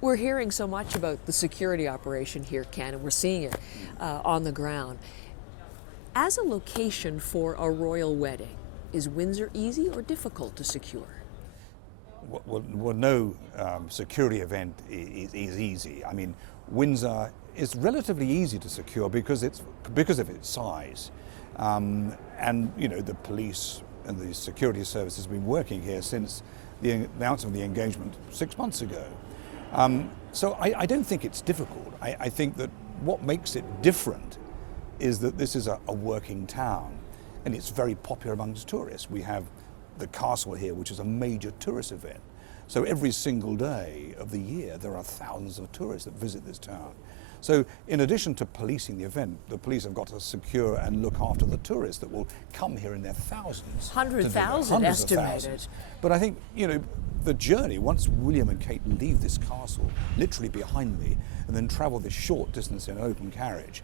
We're hearing so much about the security operation here, Ken, and we're seeing it on the ground. As a location for a royal wedding, is Windsor easy or difficult to secure? Well, no security event is easy. I mean, Windsor is relatively easy to secure because of its size, and you know, the police and the security service has been working here since the announcement of the engagement 6 months ago. So I don't think it's difficult. I think that what makes it different is that this is a working town, and it's very popular amongst tourists. We have the castle here, which is a major tourist event. So every single day of the year, there are thousands of tourists that visit this town. So in addition to policing the event, the police have got to secure and look after the tourists that will come here in their thousands. 100,000 estimated. But I think, you know, the journey, once William and Kate leave this castle, literally behind me, and then travel this short distance in an open carriage,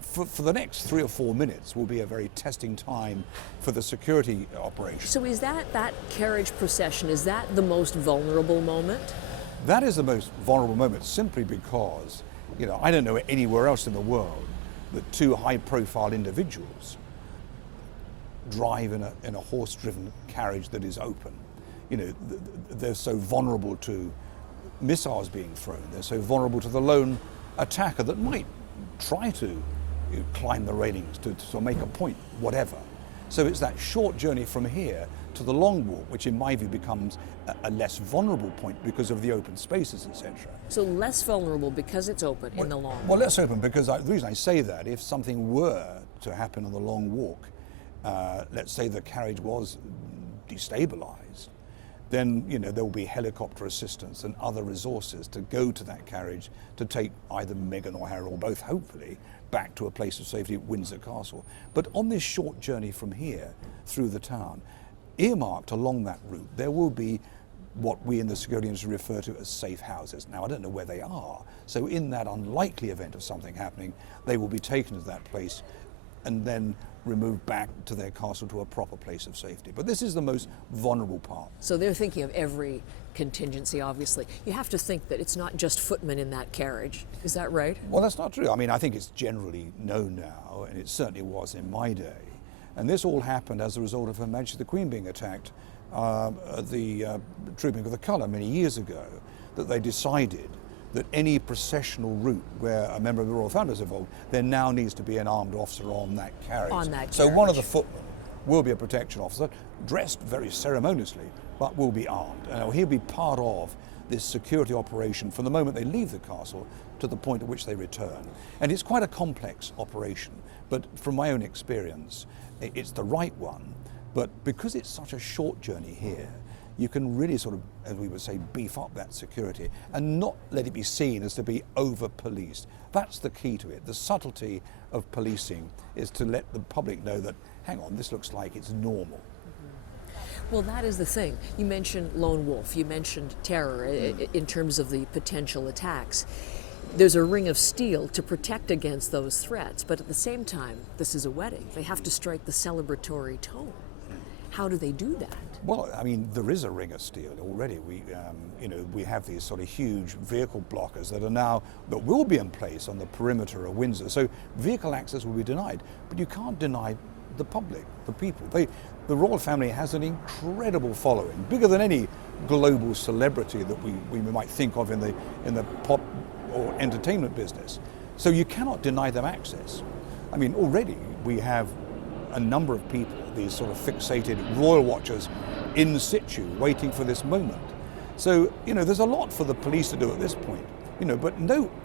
for the next 3 or 4 minutes will be a very testing time for the security operation. So is that carriage procession, is that the most vulnerable moment? That is the most vulnerable moment simply because, you know, I don't know anywhere else in the world that two high-profile individuals drive in a horse-driven carriage that is open. You know, they're so vulnerable to missiles being thrown. They're so vulnerable to the lone attacker that might try to climb the railings to make a point, whatever. So it's that short journey from here to the long walk, which in my view becomes a less vulnerable point because of the open spaces, etc. So less vulnerable because it's open in the long walk. Well, less open because the reason I say that, if something were to happen on the long walk, let's say the carriage was destabilized, then, you know, there will be helicopter assistance and other resources to go to that carriage to take either Meghan or Harry, or both hopefully, back to a place of safety at Windsor Castle. But on this short journey from here through the town, earmarked along that route, there will be what we in the security industry refer to as safe houses. Now, I don't know where they are, so in that unlikely event of something happening, they will be taken to that place and then removed back to their castle to a proper place of safety. But this is the most vulnerable part. So they're thinking of every contingency, obviously. You have to think that it's not just footmen in that carriage. Is that right? Well, that's not true. I mean, I think it's generally known now, and it certainly was in my day. And this all happened as a result of Her Majesty the Queen being attacked at the Trooping of the Colour many years ago, that they decided that any processional route where a member of the royal family is involved, there now needs to be an armed officer on that carriage. On that carriage. So one of the footmen will be a protection officer, dressed very ceremoniously, but will be armed. And he'll be part of this security operation from the moment they leave the castle to the point at which they return. And it's quite a complex operation, but from my own experience, it's the right one. But because it's such a short journey here, you can really sort of, as we would say, beef up that security and not let it be seen as to be over-policed. That's the key to it. The subtlety of policing is to let the public know that, hang on, this looks like it's normal. Well, that is the thing. You mentioned lone wolf, you mentioned terror in terms of the potential attacks. There's a ring of steel to protect against those threats, but at the same time, this is a wedding. They have to strike the celebratory tone. How do they do that? Well, I mean, there is a ring of steel already. We have these sort of huge vehicle blockers that will be in place on the perimeter of Windsor. So vehicle access will be denied, but you can't deny the public, the people. The royal family has an incredible following, bigger than any global celebrity that we might think of in the pop or entertainment business. So you cannot deny them access. I mean, already we have a number of people, these sort of fixated royal watchers in situ waiting for this moment. So, you know, there's a lot for the police to do at this point, you know, but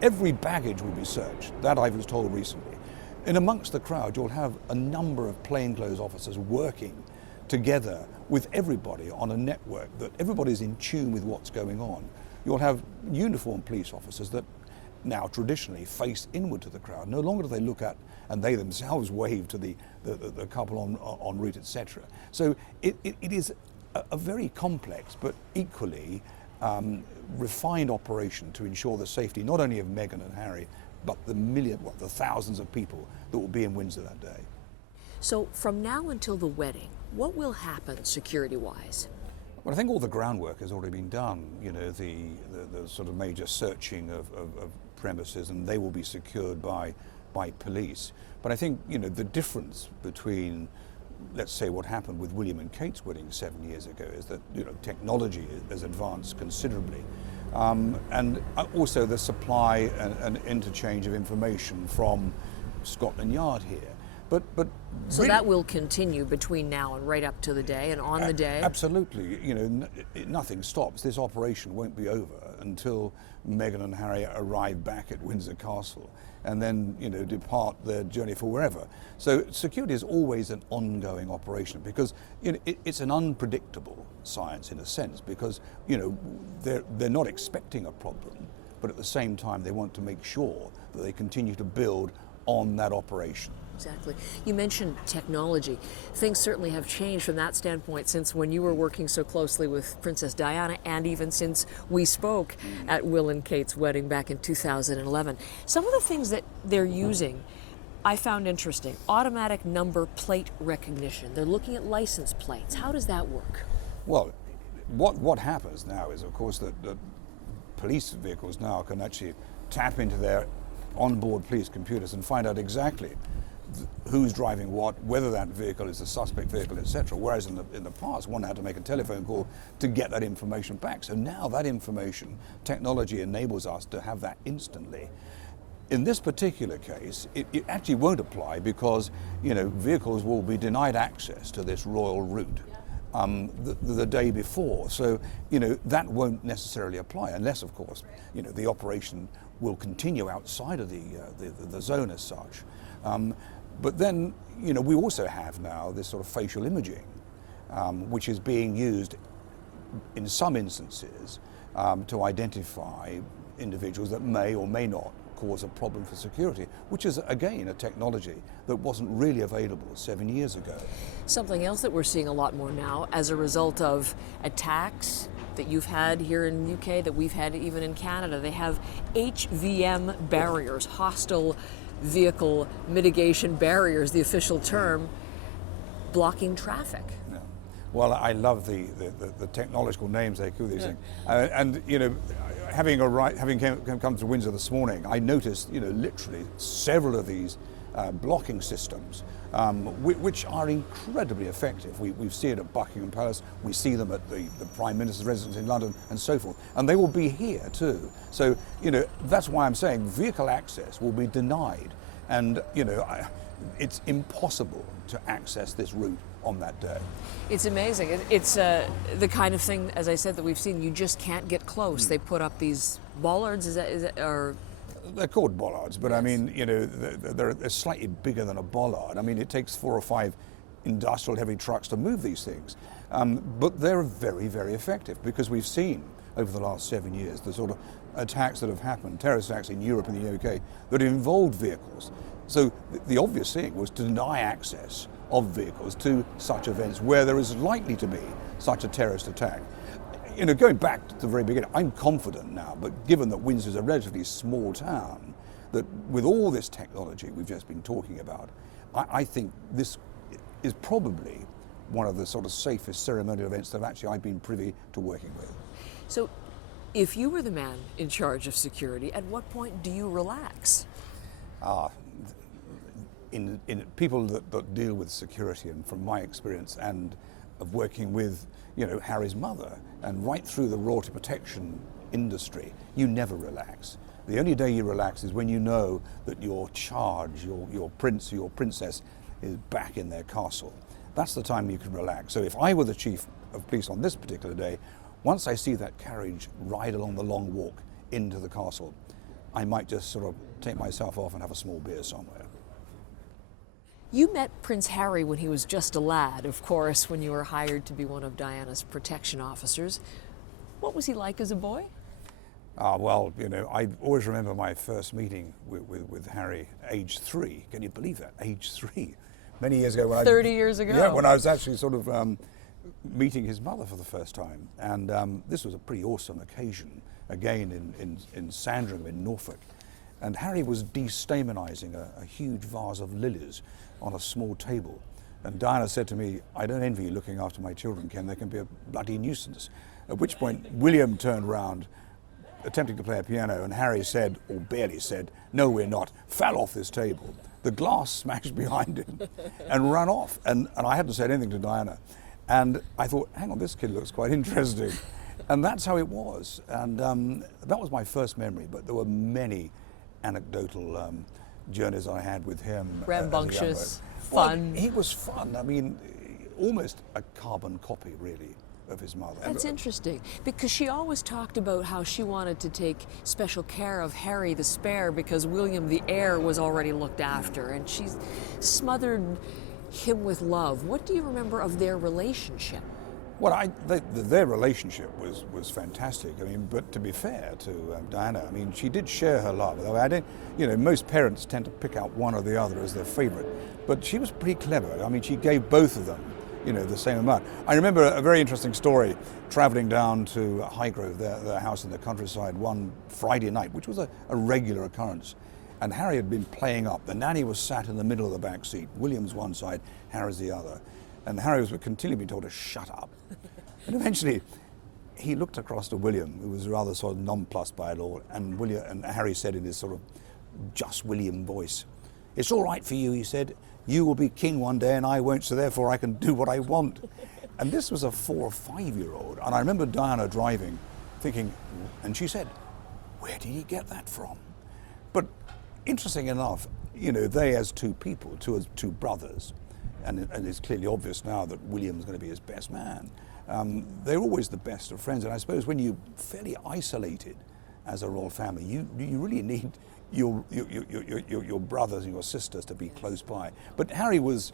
every baggage will be searched. That I was told recently. And amongst the crowd, you'll have a number of plainclothes officers working together with everybody on a network, that everybody's in tune with what's going on. You'll have uniformed police officers that now traditionally face inward to the crowd. No longer do they look at and they themselves wave to the couple en route, etc. So it is a very complex but equally refined operation to ensure the safety not only of Meghan and Harry, but the thousands of people that will be in Windsor that day. So from now until the wedding, what will happen security-wise? Well, I think all the groundwork has already been done. You know, the sort of major searching of premises, and they will be secured by police. But I think, you know, the difference between, let's say, what happened with William and Kate's wedding 7 years ago is that, you know, technology has advanced considerably. And also the supply and interchange of information from Scotland Yard here. But so really, that will continue between now and right up to the day and on the day? Absolutely. You know, nothing stops. This operation won't be over until Meghan and Harry arrive back at Windsor Castle and then, you know, depart their journey for wherever. So security is always an ongoing operation because, you know, it's an unpredictable science in a sense because, you know, they're not expecting a problem, but at the same time they want to make sure that they continue to build on that operation. Exactly. You mentioned technology. Things certainly have changed from that standpoint since when you were working so closely with Princess Diana and even since we spoke at Will and Kate's wedding back in 2011. Some of the things that they're using I found interesting. Automatic number plate recognition. They're looking at license plates. How does that work? Well, what happens now is, of course, that police vehicles now can actually tap into their onboard police computers and find out exactly who's driving what, whether that vehicle is a suspect vehicle, etc. Whereas in the past, one had to make a telephone call to get that information back. So now that information, technology enables us to have that instantly. In this particular case, it actually won't apply because, you know, vehicles will be denied access to this royal route the day before. So, you know, that won't necessarily apply unless, of course, you know, the operation will continue outside of the zone as such. But then, you know, we also have now this sort of facial imaging, which is being used in some instances to identify individuals that may or may not cause a problem for security, which is, again, a technology that wasn't really available 7 years ago. Something else that we're seeing a lot more now as a result of attacks that you've had here in the UK, that we've had even in Canada, they have HVM barriers, hostile vehicle mitigation barriers, the official term, blocking traffic. Yeah. Well, I love the technological names they call these things. And, you know, having come to Windsor this morning, I noticed, you know, literally several of these blocking systems, which are incredibly effective. We see it at Buckingham Palace, we see them at the Prime Minister's residence in London and so forth. And they will be here too. So, you know, that's why I'm saying vehicle access will be denied. And, you know, it's impossible to access this route on that day. It's amazing. It's the kind of thing, as I said, that we've seen. You just can't get close. They put up these bollards. Is that or? They're called bollards, but yes. I mean, you know, they're slightly bigger than a bollard. I mean, it takes 4 or 5 industrial heavy trucks to move these things, but they're very, very effective because we've seen over the last 7 years the sort of attacks that have happened, terrorist attacks in Europe and the UK that have involved vehicles. So the obvious thing was to deny access of vehicles to such events where there is likely to be such a terrorist attack. You know, going back to the very beginning, I'm confident now, but given that Windsor is a relatively small town, that with all this technology we've just been talking about, I think this is probably one of the sort of safest ceremonial events that actually I've been privy to working with. So, if you were the man in charge of security, at what point do you relax? In people that deal with security, and from my experience and of working with, you know, Harry's mother and right through the royalty protection industry, you never relax. The only day you relax is when you know that your charge, your prince or your princess is back in their castle. That's the time you can relax. So if I were the chief of police on this particular day, once I see that carriage ride along the long walk into the castle, I might just sort of take myself off and have a small beer somewhere. You met Prince Harry when he was just a lad, of course, when you were hired to be one of Diana's protection officers. What was he like as a boy? Well, you know, I always remember my first meeting with Harry, age 3. Can you believe that? Age 3. Many years ago. 30 years ago? Yeah, when I was actually sort of meeting his mother for the first time. And this was a pretty awesome occasion, again in Sandringham in Norfolk. And Harry was destamenizing a huge vase of lilies on a small table. And Diana said to me, "I don't envy you looking after my children, Ken. They can be a bloody nuisance." At which point William turned round, attempting to play a piano, and Harry said, or barely said, "No, we're not," fell off this table. The glass smashed behind him and ran off. And I hadn't said anything to Diana. And I thought, hang on, this kid looks quite interesting. And that's how it was. And that was my first memory, but there were many anecdotal journeys I had with him. Rambunctious, Well, fun. he was fun. I mean, almost a carbon copy, really, of his mother. That's interesting, because she always talked about how she wanted to take special care of Harry the spare because William the heir was already looked after, and she smothered him with love. What do you remember of their relationship? Well, their relationship was fantastic. I mean, but to be fair to Diana, I mean, she did share her love. Though I don't, you know, most parents tend to pick out one or the other as their favourite, but she was pretty clever. I mean, she gave both of them, you know, the same amount. I remember a very interesting story, travelling down to Highgrove, their house in the countryside, one Friday night, which was a regular occurrence. And Harry had been playing up. The nanny was sat in the middle of the back seat. William's one side, Harry's the other. And Harry was continually being told to shut up. And eventually, he looked across to William, who was rather sort of nonplussed by it all. And Harry said in his sort of just William voice, "It's all right for you," he said. "You will be king one day and I won't, so therefore I can do what I want." And this was a 4 or 5-year-old. And I remember Diana driving, thinking, and she said, "Where did he get that from?" But interesting enough, you know, they as two people, two brothers, and it's clearly obvious now that William's going to be his best man. They're always the best of friends. And I suppose when you're fairly isolated as a royal family, you really need your brothers and your sisters to be close by. But Harry was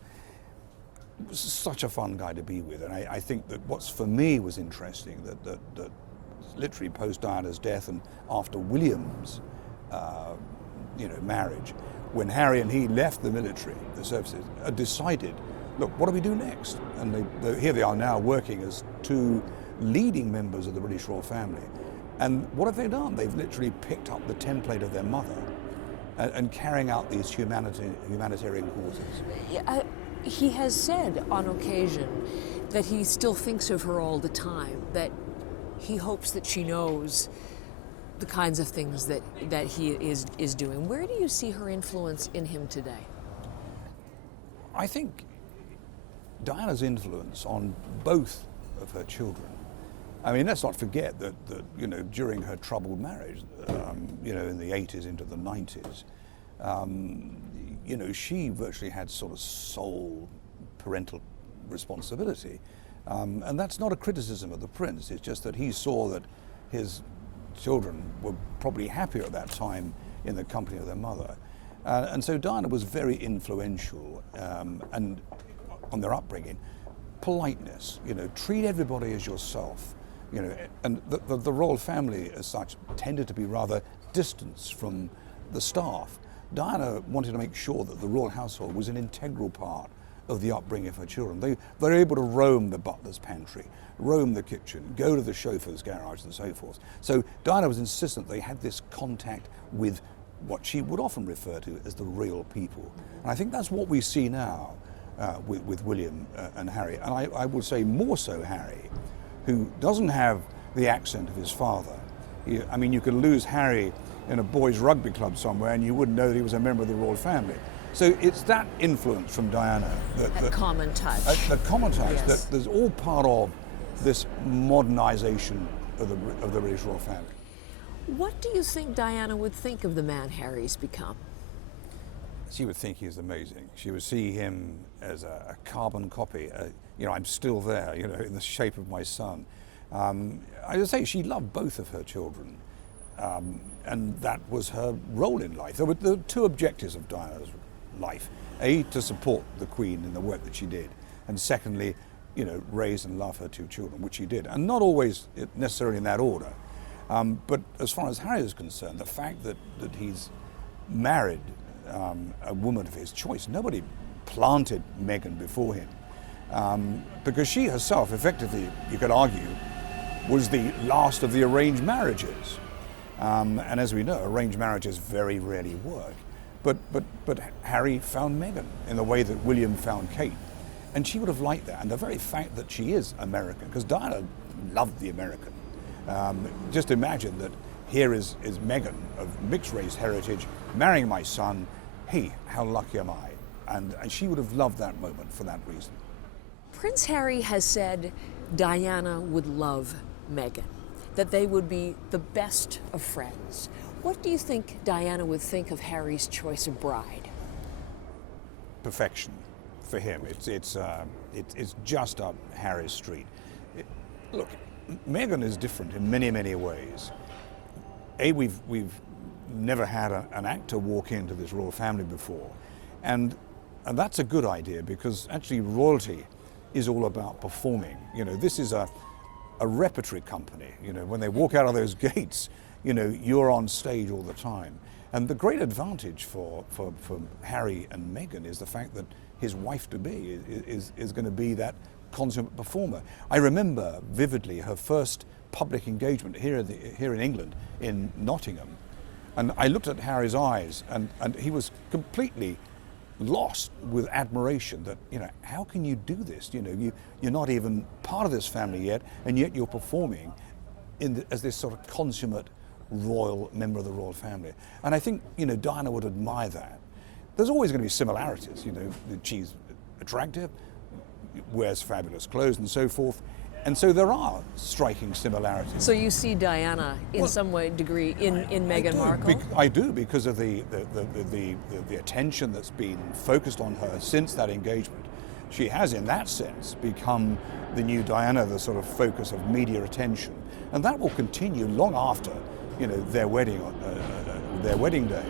such a fun guy to be with, and I think that what's for me was interesting that literally post Diana's death and after William's marriage, when Harry and he left the military, the services, decided, look, what do we do next? And here they are now working as two leading members of the British royal family. And what have they done? They've literally picked up the template of their mother and carrying out these humanitarian causes. He has said on occasion that he still thinks of her all the time, that he hopes that she knows the kinds of things that he is doing. Where do you see her influence in him today? I think Diana's influence on both of her children. I mean, let's not forget that you know, during her troubled marriage, you know, in the 80s into the 90s, you know, she virtually had sort of sole parental responsibility. And that's not a criticism of the prince, it's just that he saw that his children were probably happier at that time in the company of their mother. And so Diana was very influential and on their upbringing. Politeness, you know, treat everybody as yourself, you know, and the royal family as such tended to be rather distanced from the staff. Diana wanted to make sure that the royal household was an integral part of the upbringing of her children. They were able to roam the butler's pantry, roam the kitchen, go to the chauffeur's garage and so forth. So Diana was insistent they had this contact with what she would often refer to as the real people. And I think that's what we see now with William and Harry. And I would say more so Harry, who doesn't have the accent of his father. I mean, you could lose Harry in a boys' rugby club somewhere and you wouldn't know that he was a member of the royal family. So it's that influence from Diana. That common touch. That common touch, yes. that there's all part of this modernization of the British royal family. What do you think Diana would think of the man Harry's become? She would think he's amazing. She would see him as a carbon copy. You know, I'm still there, you know, in the shape of my son. I would say she loved both of her children. And that was her role in life. There were two objectives of Diana's life. A, to support the Queen in the work that she did. And secondly, you know, raise and love her two children, which she did. And not always necessarily in that order. But as far as Harry is concerned, the fact that he's married a woman of his choice, nobody planted Meghan before him. Because she herself, effectively, you could argue, was the last of the arranged marriages. And as we know, arranged marriages very rarely work. But Harry found Meghan in the way that William found Kate. And she would have liked that. And the very fact that she is American, because Diana loved the American. Just imagine that here is Meghan of mixed race heritage marrying my son. Hey, how lucky am I? And she would have loved that moment for that reason. Prince Harry has said Diana would love Meghan, that they would be the best of friends. What do you think Diana would think of Harry's choice of bride? Perfection for him. It's just up Harry's street. Look, Meghan is different in many, many ways. We've never had an actor walk into this royal family before, and that's a good idea, because actually royalty is all about performing. You know, this is a repertory company. You know, when they walk out of those gates, you know, you're on stage all the time. And the great advantage for Harry and Meghan is the fact that his wife-to-be is going to be that consummate performer. I remember vividly her first public engagement here in England, in Nottingham. And I looked at Harry's eyes, and he was completely lost with admiration that, you know, how can you do this? You know, you're not even part of this family yet, and yet you're performing as this sort of consummate royal member of the royal family. And I think, you know, Diana would admire that. There's always going to be similarities, you know, she's attractive, wears fabulous clothes and so forth. And so there are striking similarities. So you see Diana in some way, degree, in Meghan Markle? I do, because of the attention that's been focused on her since that engagement. She has, in that sense, become the new Diana, the sort of focus of media attention. And that will continue long after, you know, their wedding day.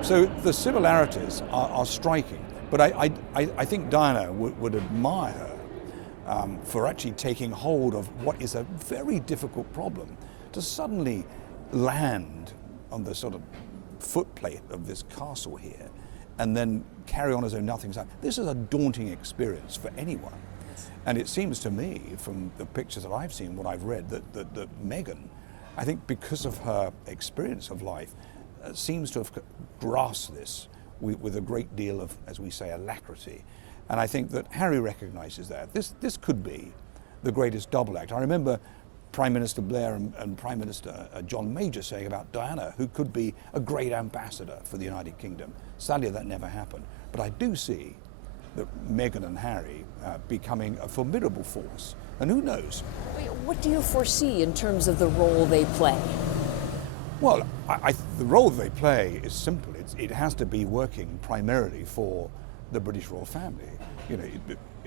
So the similarities are striking. But I think Diana would admire her for actually taking hold of what is a very difficult problem, to suddenly land on the sort of footplate of this castle here and then carry on as though nothing's happened. This is a daunting experience for anyone. And it seems to me, from the pictures that I've seen, what I've read, that Meghan, I think because of her experience of life, seems to have grasped this with a great deal of, as we say, alacrity. And I think that Harry recognises that. This could be the greatest double act. I remember Prime Minister Blair and Prime Minister John Major saying about Diana, who could be a great ambassador for the United Kingdom. Sadly, that never happened. But I do see that Meghan and Harry becoming a formidable force. And who knows? What do you foresee in terms of the role they play? Well, the role they play is simple. It has to be working primarily for the British royal family.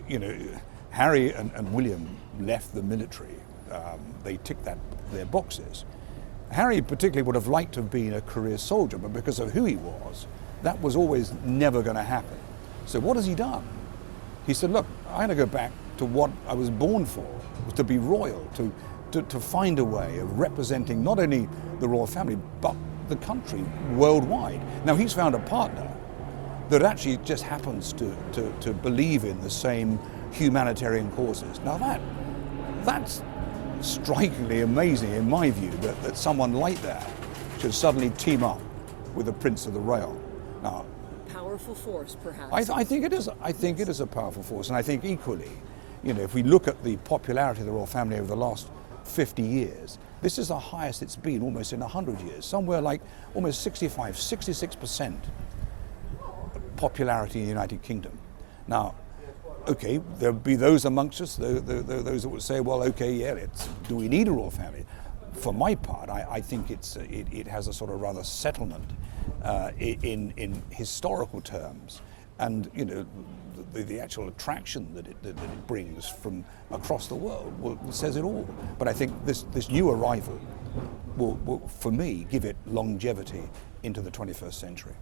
You know, Harry and William left the military. They ticked their boxes. Harry particularly would have liked to have been a career soldier, but because of who he was, that was always never going to happen. So what has he done? He said, look, I'm going to go back to what I was born for, to be royal, to find a way of representing not only the royal family, but the country worldwide. Now, he's found a partner that actually just happens to believe in the same humanitarian causes. Now, that's strikingly amazing in my view, that someone like that should suddenly team up with the Prince of the Realm. Now, powerful force, perhaps. I think it is. I think it is a powerful force, and I think equally, you know, if we look at the popularity of the royal family over the last 50 years, this is the highest it's been almost in 100 years. Somewhere like almost 66% popularity in the United Kingdom. Now, okay, there'll be those amongst us, those that would say, well, okay, yeah, do we need a royal family? For my part, I think it has a sort of rather settlement in historical terms, and you know, the actual attraction that it brings from across the world says it all. But I think this new arrival will, for me, give it longevity into the 21st century.